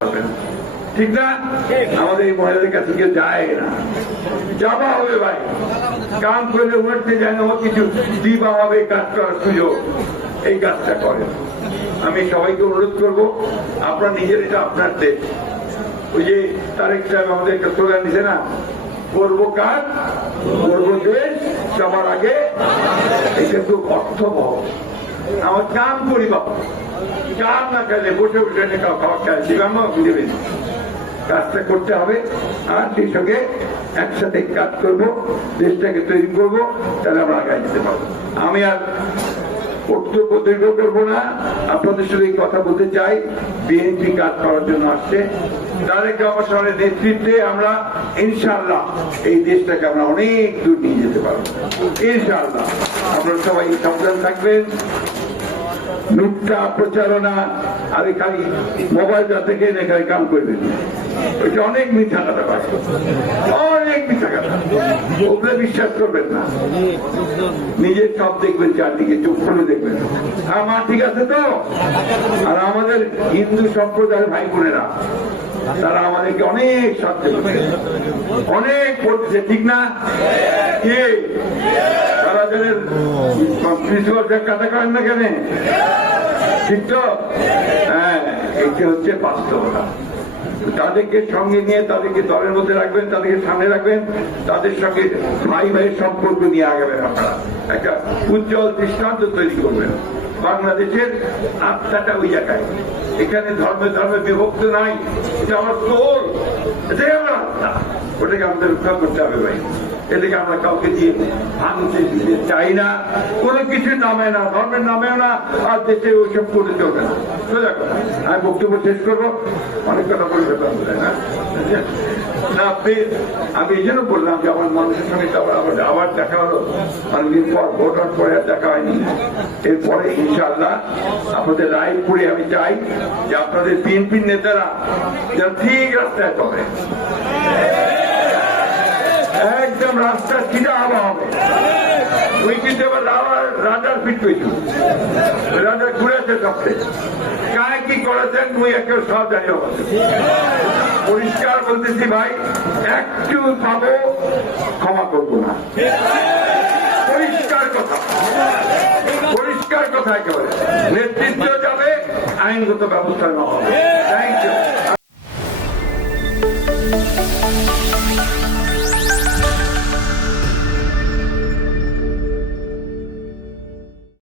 ঠিক না? আমাদের এই মহিলাদের কাছে কেউ যায় না, যাওয়া হবে ভাই। কাম করলে উঠতে যায় না, কিছু দিবা হবে, কাজ করার সুযোগ, এই কাজটা করে। আমি সবাইকে অনুরোধ করবো, আপনার নিজের, এটা আপনার দেশ। ওই যে তারেক সাহেব আমাদের একটা স্লোগান দিছে না, করবো কাজ করবো দেশ সবার আগে। এটা খুব অর্থবহ। আমার কাম করি বাবা, কাম না খেলে বসে বসে খাওয়া খায় দিবেন, কাজটা করতে হবে। আর সেই সঙ্গে একসাথে কাজ করবো, দেশটাকে তৈরি করবো, তাহলে আমরা আগায় যেতে পারবো। আমি আর বক্তব্য দীর্ঘ করবো না, আপনাদের সাথে এই কথা বলতে চাই। বিএনপি কাজ করার জন্য আসছে, তারেক রহমানের নেতৃত্বে আমরা ইনশাআল্লাহ এই দেশটাকে আমরা অনেক দূর নিয়ে যেতে পারবো ইনশাআল্লাহ। আপনারা সবাই সাবধান থাকবেন। মিথ্যা প্রচারণা আর খালি মোবাইলটা থেকে এখানে কাম করবেন, ওইটা অনেক মিথ্যা কথা পায়, অনেক মিথ্যা কথা, ওগুলো বিশ্বাস করবেন না। নিজের সব দেখবেন, চারদিকে চোখ খুলে দেখবেন। আমার ঠিক আছে তো? আর আমাদের হিন্দু সম্প্রদায়ের ভাই বোনেরা, তারা আমাদেরকে অনেক সাহায্য করছে, অনেক করছে, ঠিক না? কে তারা যাদের কথা করেন না কেন? ঠিক তো? হ্যাঁ, এইটা হচ্ছে বাস্তবতা। তাদেরকে সঙ্গে নিয়ে, তাদেরকে দলের মধ্যে রাখবেন, তাদেরকে সামনে রাখবেন, তাদের সঙ্গে ভাই ভাইয়ের সম্পর্ক নিয়ে আগাবেন। আপনারা একটা উজ্জ্বল দৃষ্টান্ত তৈরি করবেন। বাংলাদেশের আত্মাটা ওই জায়গায়, এখানে ধর্মে ধর্মে বিভক্ত নাই। এটা আমার সোল, এটাই আমার আত্মা, ওটাকে আমাদের রক্ষা করতে হবে ভাই। এদিকে আমরা কাউকে দিয়ে ভাঙতে দিতে চাই না, কোনো কিছুর নামে না, ধর্মের নামেও না, আর দেশে ওইসব করে চলবে না। সোজা কথা। আমি বক্তব্য শেষ করবো, অনেক কথা বলে ফেললাম না। আমি এই জন্য বললাম যে আমার মানুষের সঙ্গে আবার দেখা হলো অনেকদিন পর, ভোট হওয়ার পরে আর দেখা হয়নি। এরপরে ইনশাআল্লাহ আপনাদের রায়পুরে আমি চাই যে আপনাদের বিএনপির নেতারা যেন ঠিক রাস্তায় চলে, একদম রাস্তা সিধা হওয়া হবে। ওই কিন্তু এবার রাজার ফিট পেয়েছি, রাজা ঘুরেছে সবচেয়ে কায় কি করেছেন তুই একে সব জানিয়ে পরিষ্কার বলতেছি ভাই, একটু পাবো ক্ষমা করবো না। পরিষ্কার কথা, পরিষ্কার কথা একেবারে। নেতৃত্ব যাবে, আইনগত ব্যবস্থা নেওয়া হবে। Thank you.